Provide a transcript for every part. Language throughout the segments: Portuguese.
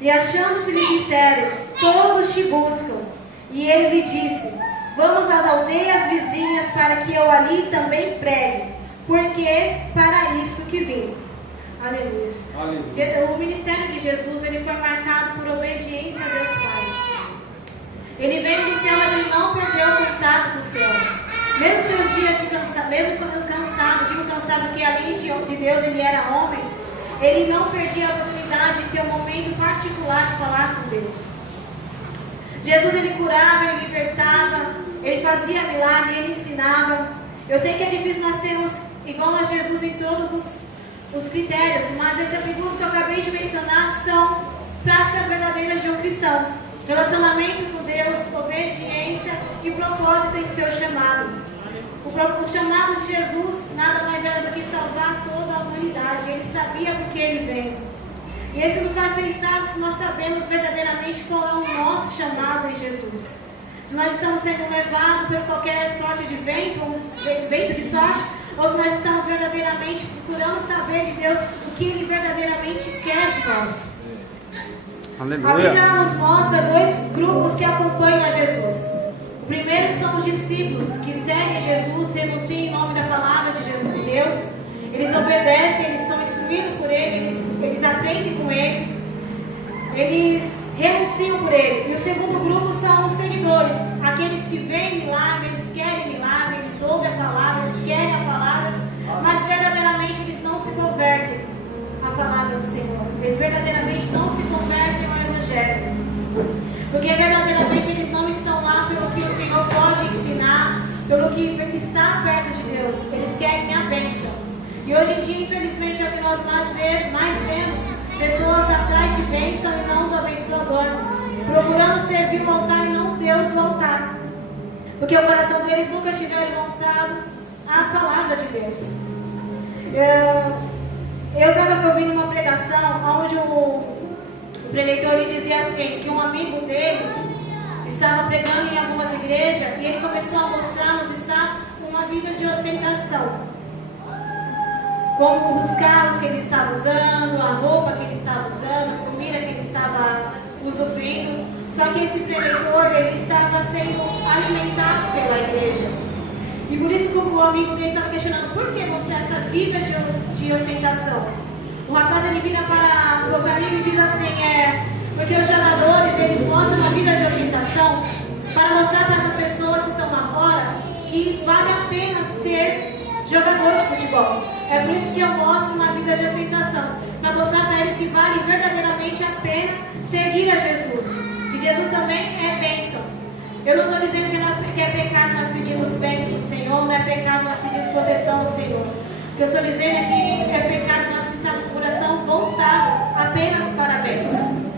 E achando-se lhe disseram: todos te buscam. E ele lhe disse: vamos às aldeias vizinhas para que eu ali também pregue, porque para isso que vim. Aleluia. Aleluia. O ministério de Jesus, ele foi marcado por obediência a Deus Pai. Ele veio do céu, mas ele não perdeu o contato do céu. Mesmo seus dias de cansado, mesmo quando cansado, porque além de Deus ele era homem, ele não perdia a oportunidade de ter um momento particular de falar com Deus. Jesus, ele curava, ele libertava, ele fazia milagre, ele ensinava. Eu sei que é difícil nós sermos igual a Jesus em todos os critérios, mas esses atributos que eu acabei de mencionar são práticas verdadeiras de um cristão. Relacionamento com Deus, obediência e propósito em seu chamado. O chamado de Jesus nada mais era do que salvar toda a humanidade. Ele sabia por que ele veio. E isso nos faz pensar se nós sabemos verdadeiramente qual é o nosso chamado em Jesus. Se nós estamos sendo levados por qualquer sorte de vento de sorte, ou se nós estamos verdadeiramente procurando saber de Deus o que Ele verdadeiramente quer de nós. Aleluia. A Bíblia nos mostra dois grupos que acompanham a Jesus. O primeiro que são os discípulos, que seguem Jesus, renunciam em nome da palavra de Jesus de Deus. Eles obedecem, eles são instruídos por Ele, eles aprendem com Ele, eles renunciam por Ele. E o segundo grupo são os seguidores, aqueles que veem milagre, eles querem milagre, eles ouvem a palavra, eles querem a palavra, mas verdadeiramente eles não se convertem à palavra do Senhor. Eles verdadeiramente não se convertem ao Evangelho. Porque verdadeiramente eles não estão lá pelo que o Senhor pode ensinar, pelo que está perto de Deus. Eles querem a bênção. E hoje em dia, infelizmente, é o que nós mais vemos. Pessoas atrás de bênção e não do abençoador. Procurando servir o altar e não Deus no altar. Porque o coração deles nunca estiver voltado à palavra de Deus. Eu estava ouvindo uma pregação onde o preleitor dizia assim, que um amigo dele estava pregando em algumas igrejas e ele começou a mostrar nos status uma vida de ostentação, como os carros que ele estava usando, a roupa que ele estava usando, a comida que ele estava usufruindo. Só que esse preleitor, ele estava sendo alimentado pela igreja. E por isso que o amigo dele estava questionando, por que você essa vida de ostentação? O rapaz, ele vira para os amigos e diz assim, porque os jogadores, eles mostram a vida de ostentação para mostrar para essas pessoas que estão lá fora que vale a pena ser jogador de futebol. É por isso que eu mostro uma vida de ostentação, para mostrar para eles que vale verdadeiramente a pena seguir a Jesus. E Jesus também é bênção. Eu não estou dizendo que é pecado nós pedimos bênção do Senhor, não é pecado nós pedimos proteção do Senhor. O que eu estou dizendo é que é pecado nós estarmos com o coração voltado apenas para a bênção.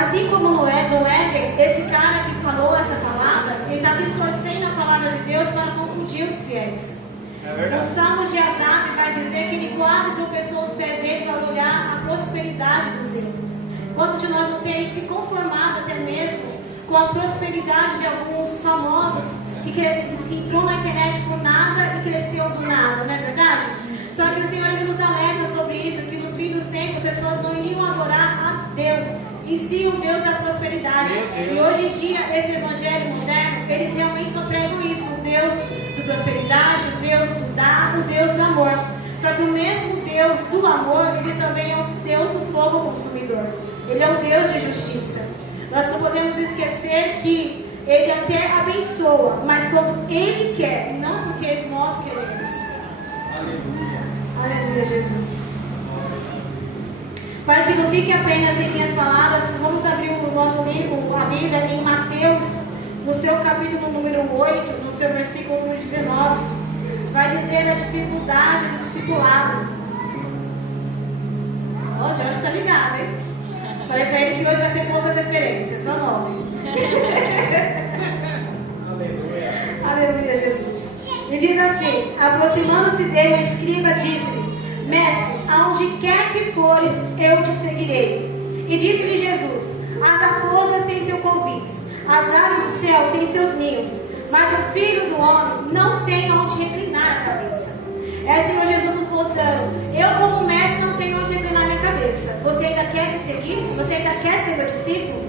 Assim como no Éden, esse cara que falou essa palavra, ele está distorcendo a palavra de Deus para confundir os fiéis. O Salmo de Asaf vai dizer que ele quase tropeçou os pés dele para olhar a prosperidade dos ímpios. Quantos de nós não tem se conformado até mesmo com a prosperidade de alguns famosos que entrou na internet por nada e cresceu do nada, não é verdade? Só que o Senhor ele nos alerta sobre isso, que nos fins dos tempos pessoas não iriam adorar a Deus, em si o Deus da prosperidade. E hoje em dia, esse evangelho moderno, eles realmente só pregam isso, o Deus da prosperidade, o Deus do dar, o Deus do amor. Só que o mesmo Deus do amor, ele também é o Deus do fogo consumidor. Ele é o Deus de justiça. Nós não podemos esquecer que Ele até abençoa, mas quando Ele quer, não porque nós queremos. Aleluia. Aleluia, Jesus. Para que não fique apenas em minhas palavras, vamos abrir o nosso livro, a Bíblia, em Mateus, no seu capítulo número 8, no seu versículo número 19. Vai dizer a dificuldade do discipulado. Ó, o Jorge está ligado, hein? Falei para ele que hoje vai ser poucas referências, só 9. Aleluia. Aleluia, Jesus. E diz assim: aproximando-se dele, o escriba disse-lhe: Mestre, aonde quer que fores, eu te seguirei. E disse-lhe Jesus: as raposas têm seu covis, as aves do céu têm seus ninhos, mas o Filho do Homem não tem onde reclinar a cabeça. É Senhor Jesus nos mostrando: eu como mestre não tenho onde inclinar minha cabeça. Você ainda quer me seguir? Você ainda quer ser meu discípulo?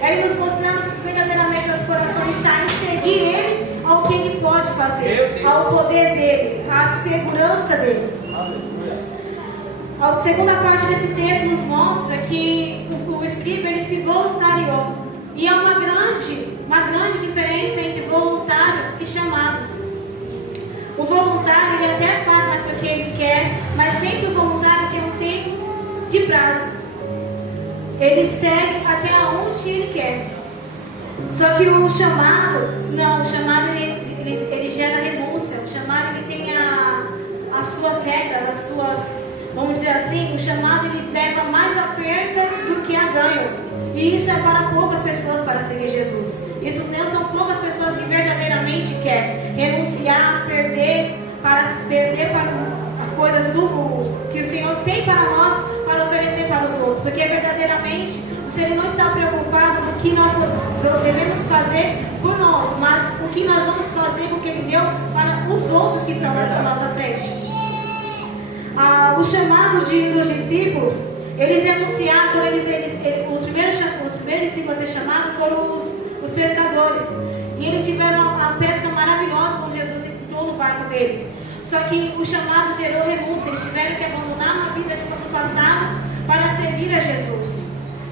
Ele nos mostrando que verdadeiramente nosso coração está em seguir Ele, ao que Ele pode fazer, ao poder dEle, à segurança dEle. A segunda parte desse texto nos mostra que o escriba ele se voluntariou. E há uma grande diferença entre voluntário e chamado. O voluntário ele até faz mais porque ele quer, mas sempre o voluntário tem um tempo de prazo. Ele segue até onde ele quer. Só que o chamado, não, o chamado ele gera renúncia. O chamado ele tem as suas regras, as suas, vamos dizer assim, o chamado ele leva mais a perda do que a ganho. E isso é para poucas pessoas para seguir Jesus. Isso não são poucas pessoas que verdadeiramente querem renunciar, perder para as coisas que o Senhor tem para nós, para oferecer para os outros. Porque verdadeiramente o Senhor não está preocupado no que nós devemos fazer por nós, mas o que nós vamos fazer com o que Ele deu para os outros que estão na nossa frente. O chamado dos discípulos, eles enunciaram, os primeiros discípulos a ser chamados foram os pescadores. E eles tiveram a pesca maravilhosa quando Jesus entrou no barco deles. Só que o chamado gerou renúncia. Eles tiveram que abandonar uma vida de passado para servir a Jesus.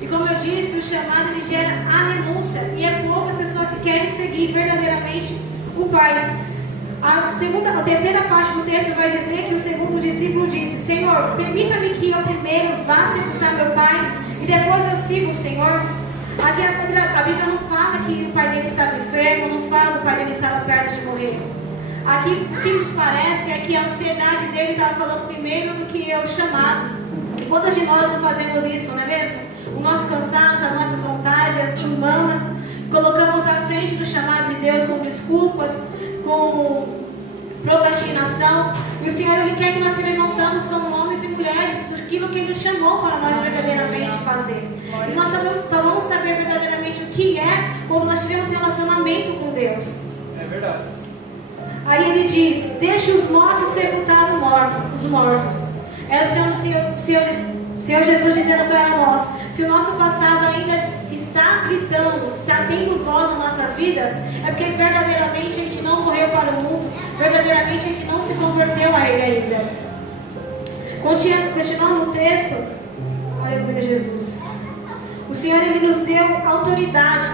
E como eu disse, o chamado ele gera a renúncia. E é poucas pessoas que querem seguir verdadeiramente o Pai. A terceira parte do texto vai dizer que o segundo discípulo disse: Senhor, permita-me que eu primeiro vá sepultar meu pai e depois eu sigo o Senhor. Aqui a Bíblia não fala que o pai dele estava enfermo, não fala que o pai dele estava perto de morrer. Aqui o que nos parece é que a ansiedade dele estava falando primeiro do que o chamado. E quantas de nós não fazemos isso, não é mesmo? O nosso cansaço, as nossas vontades humanas, colocamos à frente do chamado de Deus com desculpas, com procrastinação. E o Senhor ele quer que nós se levantamos como homens e mulheres por aquilo que Ele nos chamou para nós verdadeiramente fazer. E nós só vamos saber verdadeiramente o que é quando nós tivermos relacionamento com Deus. É verdade. Aí Ele diz: deixe os mortos sepultar os mortos. É o Senhor Jesus dizendo para nós: se o nosso passado ainda está gritando, está tendo voz nas nossas vidas, é porque verdadeiramente a gente não morreu para o mundo, verdadeiramente a gente não se converteu a Ele ainda. Continuando o texto, aleluia Jesus. O Senhor ele nos deu autoridade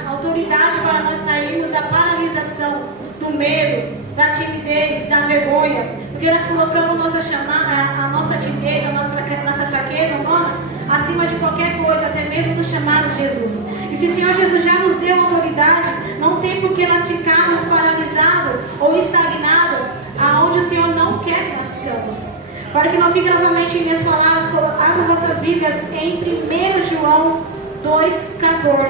para nós sairmos da paralisação, do medo, da timidez, da vergonha, porque nós colocamos a nossa timidez, a nossa fraqueza humana acima de qualquer coisa, até mesmo do chamado de Jesus. E se o Senhor Jesus já nos deu autoridade, não tem por que nós ficarmos paralisados ou estagnados aonde o Senhor não quer que nós ficamos. Para que não fique novamente em minhas palavras, abram vossas Bíblias em 1 João 2,14.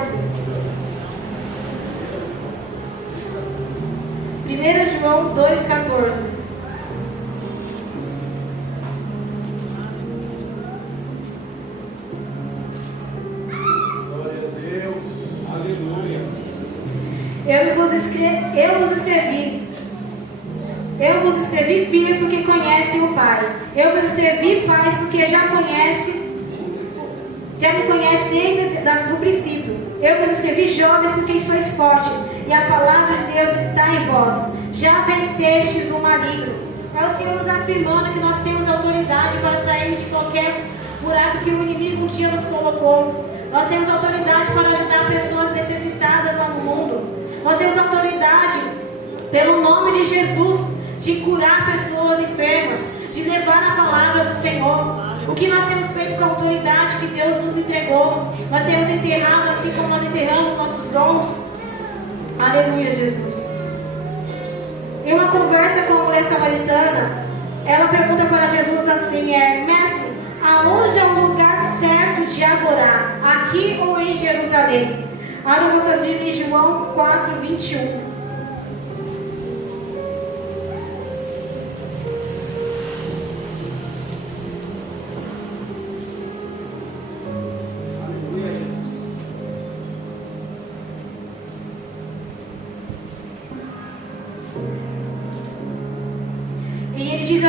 1 João 2,14. Eu vos escrevi filhos porque conhecem o Pai. Eu vos escrevi pais porque já me conhece desde o princípio. Eu vos escrevi jovens porque sois fortes, e a palavra de Deus está em vós. Já vencestes o maligno. É o Senhor nos afirmando que nós temos autoridade para sair de qualquer buraco que o inimigo um dia nos colocou. Nós temos autoridade para ajudar pessoas necessitadas lá no mundo. Nós temos autoridade, pelo nome de Jesus, de curar pessoas enfermas, de levar a palavra do Senhor. O que nós temos feito com a autoridade que Deus nos entregou? Nós temos enterrado assim como nós enterramos nossos dons. Aleluia, Jesus. Em uma conversa com a mulher samaritana, ela pergunta para Jesus assim: Mestre, aonde é o lugar certo de adorar? Aqui ou em Jerusalém? Abra vossas Bíblias em João 4:21.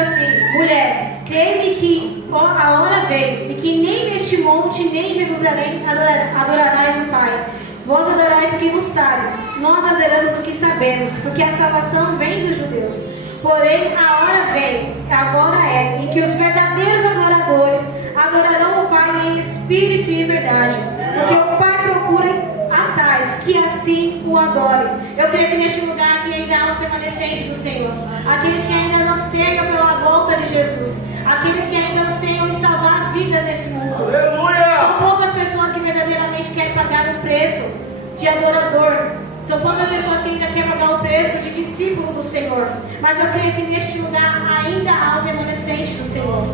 assim: mulher, crê-me que a hora veio, e que nem neste monte, nem em Jerusalém adorarás o Pai. Vós adorais o que vos sabe, nós adoramos o que sabemos, porque a salvação vem dos judeus. Porém, a hora vem, agora é, em que os verdadeiros adoradores adorarão o Pai em espírito e em verdade, porque o Pai procura a tais que assim o adorem. Eu creio que neste lugar aqui ainda há os remanescentes do Senhor, aqueles que ainda anseiam pela volta de Jesus, aqueles que ainda anseiam em salvar vidas neste mundo. Aleluia! São poucas pessoas que verdadeiramente querem pagar o preço de adorador. São poucas pessoas que ainda querem pagar o preço de discípulo do Senhor. Mas eu creio que neste lugar ainda há os remanescentes do Senhor.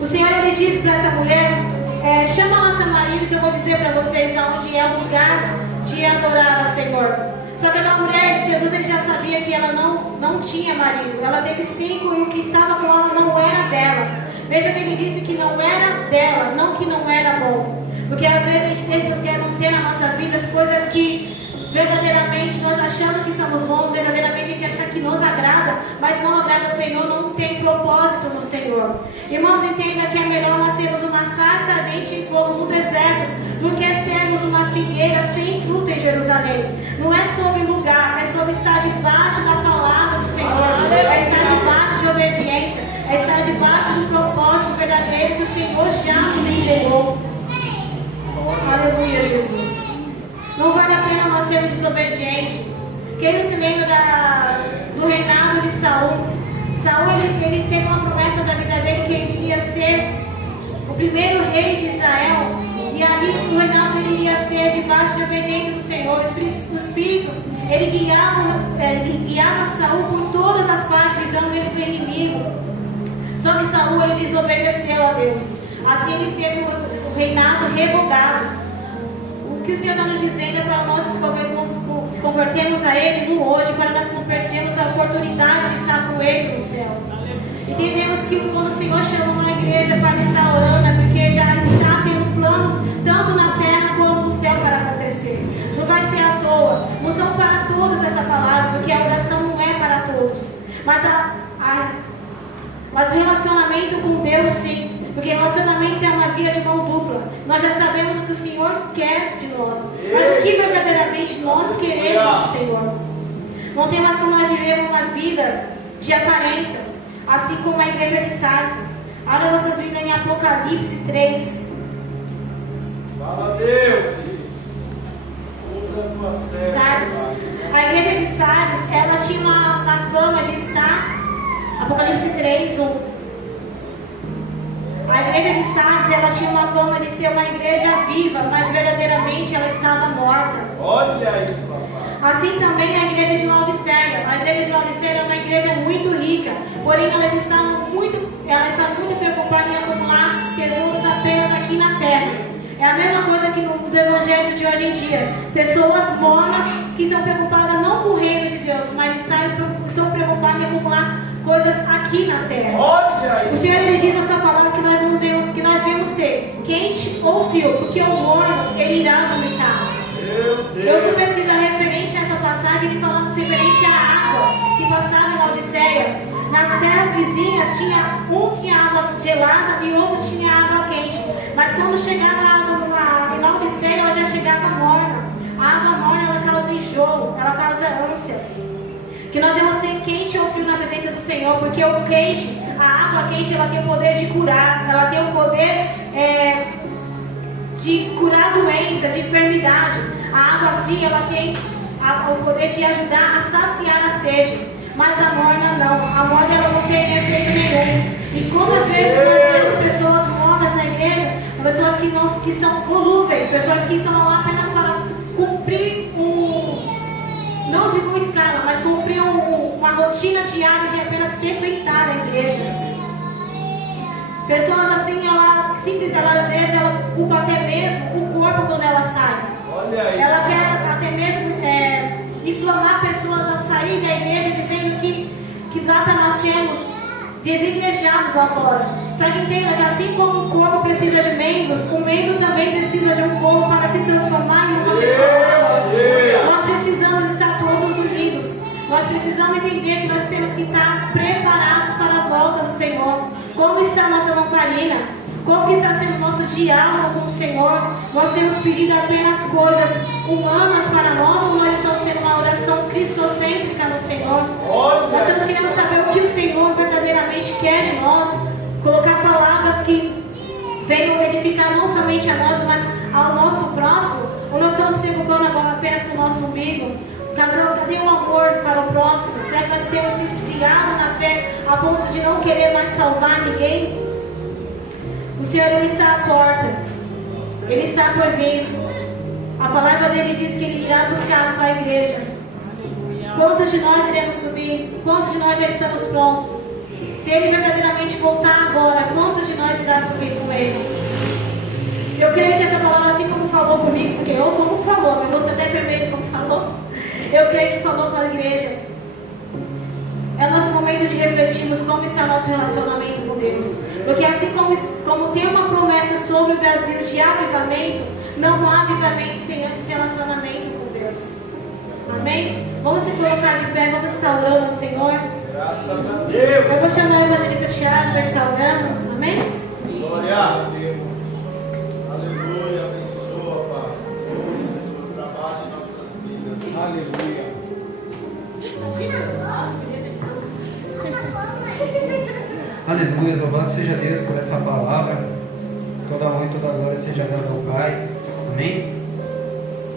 O Senhor, ele disse para essa mulher: chama a nossa marido, que eu vou dizer para vocês aonde é o lugar de adorar ao Senhor. Só que aquela mulher, Jesus, ele já sabia que ela não tinha marido. Ela teve 5 e o que estava com ela não era dela. Veja que ele disse que não era dela, não que não era bom. Porque às vezes a gente tem que ter nas nossas vidas coisas que verdadeiramente nós achamos que somos bons, verdadeiramente a gente acha que nos agrada, mas não agrada ao Senhor, não tem propósito no Senhor. Irmãos, entenda que é melhor nós sermos uma sarça ardente em fogo no deserto do que sermos uma figueira sem fruto em Jerusalém. Não é sobre lugar, é sobre estar debaixo da palavra do Senhor, é estar debaixo de obediência, é estar debaixo do propósito verdadeiro que o Senhor já nos entregou. Aleluia, Jesus. Não vale a pena nós sermos desobedientes. Quem se lembra do reinado de Saul? Saul, ele teve uma promessa da vida dele que ele iria ser o primeiro rei de Israel. E ali no reinado ele iria ser debaixo de obediência do Senhor. O Espírito, ele guiava Saul por todas as partes, livrando ele do inimigo. Só que Saul, ele desobedeceu a Deus. Assim ele teve o reinado revogado. O que o Senhor está nos dizendo é para nós nos convertermos a Ele no hoje, para nós convertermos a oportunidade de estar com Ele no céu. Entendemos que quando o Senhor chama uma igreja para estar orando, é porque já está tendo planos tanto na terra como no céu para acontecer. Não vai ser à toa. Não são para todos essa palavra, porque a oração não é para todos. Mas o relacionamento com Deus, sim. Porque relacionamento é uma via de mão dupla. Nós já sabemos o que o Senhor quer de nós. Mas o que verdadeiramente nós queremos do Senhor? Não tem mais como nós vivermos uma vida de aparência, assim como a igreja de Sardes. Abra vossas Bíblias em Apocalipse 3. Fala, Deus! Usa a tua serva. Sardes. A igreja de Sardes, ela tinha uma fama de estar. Apocalipse 3, 1. A igreja de Sardes, ela tinha uma fama de ser uma igreja viva, mas verdadeiramente ela estava morta. Olha aí, papai. Assim também a igreja de Laodiceia. A igreja de Laodiceia é uma igreja muito rica, porém elas estavam muito preocupadas em acumular tesouros apenas aqui na terra. É a mesma coisa que no evangelho de hoje em dia. Pessoas mornas que estão preocupadas não com o reino de Deus, mas estão preocupadas em acumular coisas aqui na terra. O Senhor, ele diz na sua palavra que nós devemos ser quente ou frio, porque o morno, ele irá vomitar. Eu fui pesquisar referente a essa passagem, ele falando referente à água que passava em Laodiceia. Nas terras vizinhas tinha água gelada e outros tinha água quente. Mas quando chegava a água em Laodiceia, ela já chegava morna. A água morna, ela causa enjoo, ela causa ânsia. Que nós vamos ser quente ou frio na presença do Senhor, porque o quente, a água quente, ela tem o poder de curar, ela tem o poder de curar doença, de enfermidade. A água fria, ela tem o poder de ajudar a saciar a sede, mas a morna não. A morna, ela não tem efeito nenhum. E quantas vezes nós temos pessoas mornas na igreja, pessoas que são volúveis, pessoas que estão lá apenas para cumprir não digo uma escala, mas cumprir uma rotina diária de apenas frequentar a igreja. Pessoas assim, às vezes ela culpa até mesmo o corpo quando ela sai. Ela quer até mesmo inflamar pessoas a sair da igreja dizendo que dá para nós sermos desigrejados lá fora. Só que entenda que assim como o corpo precisa de membros, o membro também precisa de um corpo para se transformar em uma pessoa só. Nós precisamos estar todos unidos. Nós precisamos entender que nós temos que estar preparados para a volta Senhor? Como está a nossa lamparina? Como que está sendo o nosso diálogo com o Senhor? Nós temos pedido apenas coisas humanas para nós, ou nós estamos tendo uma oração cristocêntrica no Senhor? Nós estamos querendo saber o que o Senhor verdadeiramente quer de nós, colocar palavras que venham edificar não somente a nós, mas ao nosso próximo, ou nós estamos preocupando agora apenas com o nosso umbigo? Cadê o amor para o próximo? Será que nós temos se esfriado na fé a ponto de não querer mais salvar ninguém? O Senhor, Ele está à porta. Ele está por vir. A palavra dele diz que Ele irá buscar a sua igreja. Quantos de nós iremos subir? Quantos de nós já estamos prontos? Se Ele verdadeiramente voltar agora, quantos de nós irá subir com Ele? Eu creio que essa palavra, assim como falou comigo, porque eu como falou, mas você até primeiro como falou, eu creio que falou com a igreja. É nosso momento de refletirmos como está o nosso relacionamento com Deus. Porque assim como tem uma promessa sobre o Brasil de avivamento, não há avivamento sem esse relacionamento com Deus. Amém? Vamos se colocar de pé, vamos estar orando ao Senhor. Graças a Deus. Eu vou chamar o evangelista Thiago para estar orando. Amém? Glória a Deus. Aleluia. Abençoa, Pai. O trabalho em nossas vidas. Aleluia. Aleluia, louvado seja Deus por essa palavra. Toda honra e toda glória seja dada ao Pai. Amém?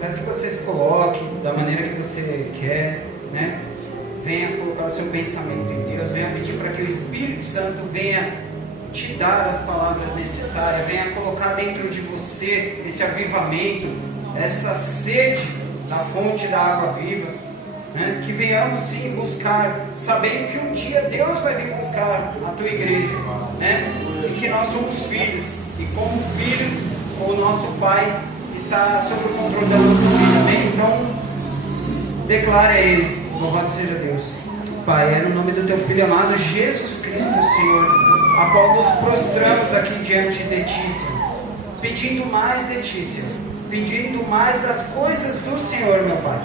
Mas que você se coloque da maneira que você quer, né? Venha colocar o seu pensamento em Deus. Venha pedir para que o Espírito Santo venha te dar as palavras necessárias. Venha colocar dentro de você esse avivamento, essa sede da fonte da água viva. Né? Que venhamos sim buscar, sabendo que um dia Deus vai vir buscar a tua igreja, né? E que nós somos filhos, e como filhos, o nosso Pai está sob o controle da nossa vida. Amém? Então, declara a Ele, louvado seja Deus. Pai, é no nome do teu Filho amado Jesus Cristo, Senhor, a qual nos prostramos aqui diante de Ti, Senhor, pedindo mais de Ti, Senhor, pedindo mais das coisas do Senhor, meu Pai.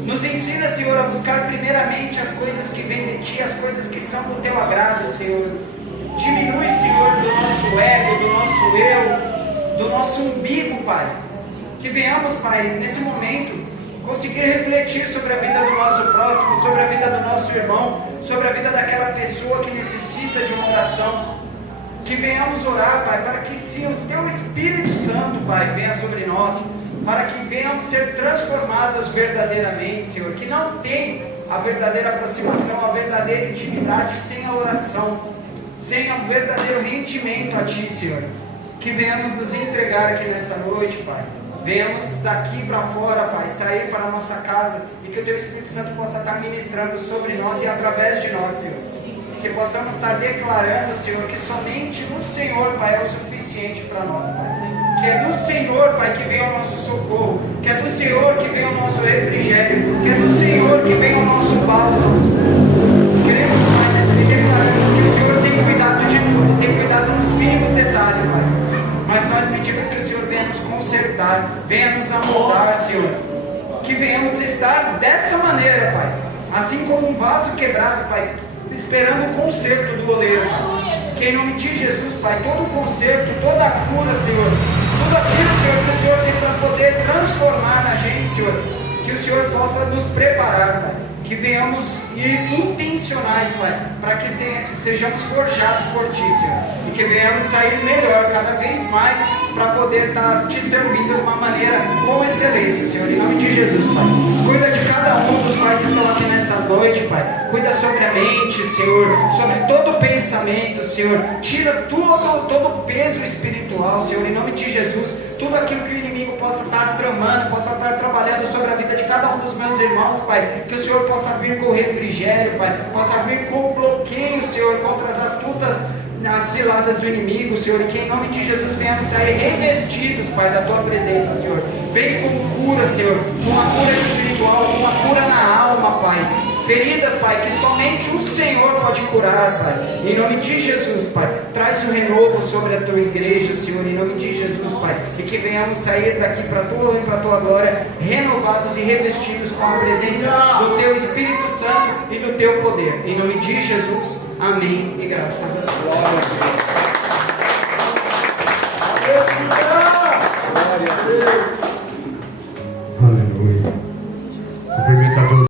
Nos ensina, Senhor, a buscar primeiramente as coisas que vêm de Ti, as coisas que são do Teu agrado, Senhor. Diminui, Senhor, do nosso ego, do nosso eu, do nosso umbigo, Pai. Que venhamos, Pai, nesse momento, conseguir refletir sobre a vida do nosso próximo, sobre a vida do nosso irmão, sobre a vida daquela pessoa que necessita de uma oração. Que venhamos orar, Pai, para que sim, o Teu Espírito Santo, Pai, venha sobre nós, para que venhamos ser transformados verdadeiramente, Senhor, que não tem a verdadeira aproximação, a verdadeira intimidade sem a oração, sem o verdadeiro rendimento a Ti, Senhor. Que venhamos nos entregar aqui nessa noite, Pai. Venhamos daqui para fora, Pai, sair para a nossa casa e que o Teu Espírito Santo possa estar ministrando sobre nós e através de nós, Senhor. Que possamos estar declarando, Senhor, que somente no Senhor, Pai, é o suficiente para nós, Pai. Que é do Senhor, Pai, que vem o nosso socorro, que é do Senhor que vem o nosso refrigério, que é do Senhor que vem o nosso bálsamo. Queremos, Pai, declaramos que o Senhor tem cuidado de tudo, tem cuidado nos mínimos detalhes, Pai. Mas nós pedimos que o Senhor venha nos consertar, venha nos amoldar, Senhor. Que venhamos estar dessa maneira, Pai. Assim como um vaso quebrado, Pai, esperando o conserto do oleiro, Pai. Que em nome de Jesus, Pai, todo o conserto, toda a cura, Senhor, tudo aquilo, Senhor, que o Senhor tem para poder transformar na gente, Senhor, que o Senhor possa nos preparar, Pai, que venhamos ir intencionais, Pai, para que sejamos forjados por Ti, Senhor, e que venhamos sair melhor cada vez mais para poder estar Te servindo de uma maneira com excelência, Senhor, em nome de Jesus, Pai. Cuida de cada um dos pais que estão aqui nessa noite, Pai. Cuida sobre a mente, Senhor, sobre todo o pensamento, Senhor. Tira todo o peso espiritual, Senhor, em nome de Jesus. Tudo aquilo que o inimigo possa estar tramando, possa estar trabalhando sobre a vida de cada um dos meus irmãos, Pai. Que o Senhor possa vir com refrigério, Pai. Possa vir com bloqueio, Senhor, contra as astutas ciladas do inimigo, Senhor. E que em nome de Jesus venhamos sair revestidos, Pai, da Tua presença, Senhor. Vem com cura, Senhor. Uma cura espiritual, uma cura na alma, Pai. Feridas, Pai, que somente o Senhor pode curar, Pai. Em nome de Jesus, Pai. Traz o renovo sobre a Tua igreja, Senhor. Em nome de Jesus, Pai. E que venhamos sair daqui para a Tua honra e para a Tua glória, renovados e revestidos com a presença do Teu Espírito Santo e do Teu poder. Em nome de Jesus. Amém. E graças a Deus. Glória a Deus. Aleluia.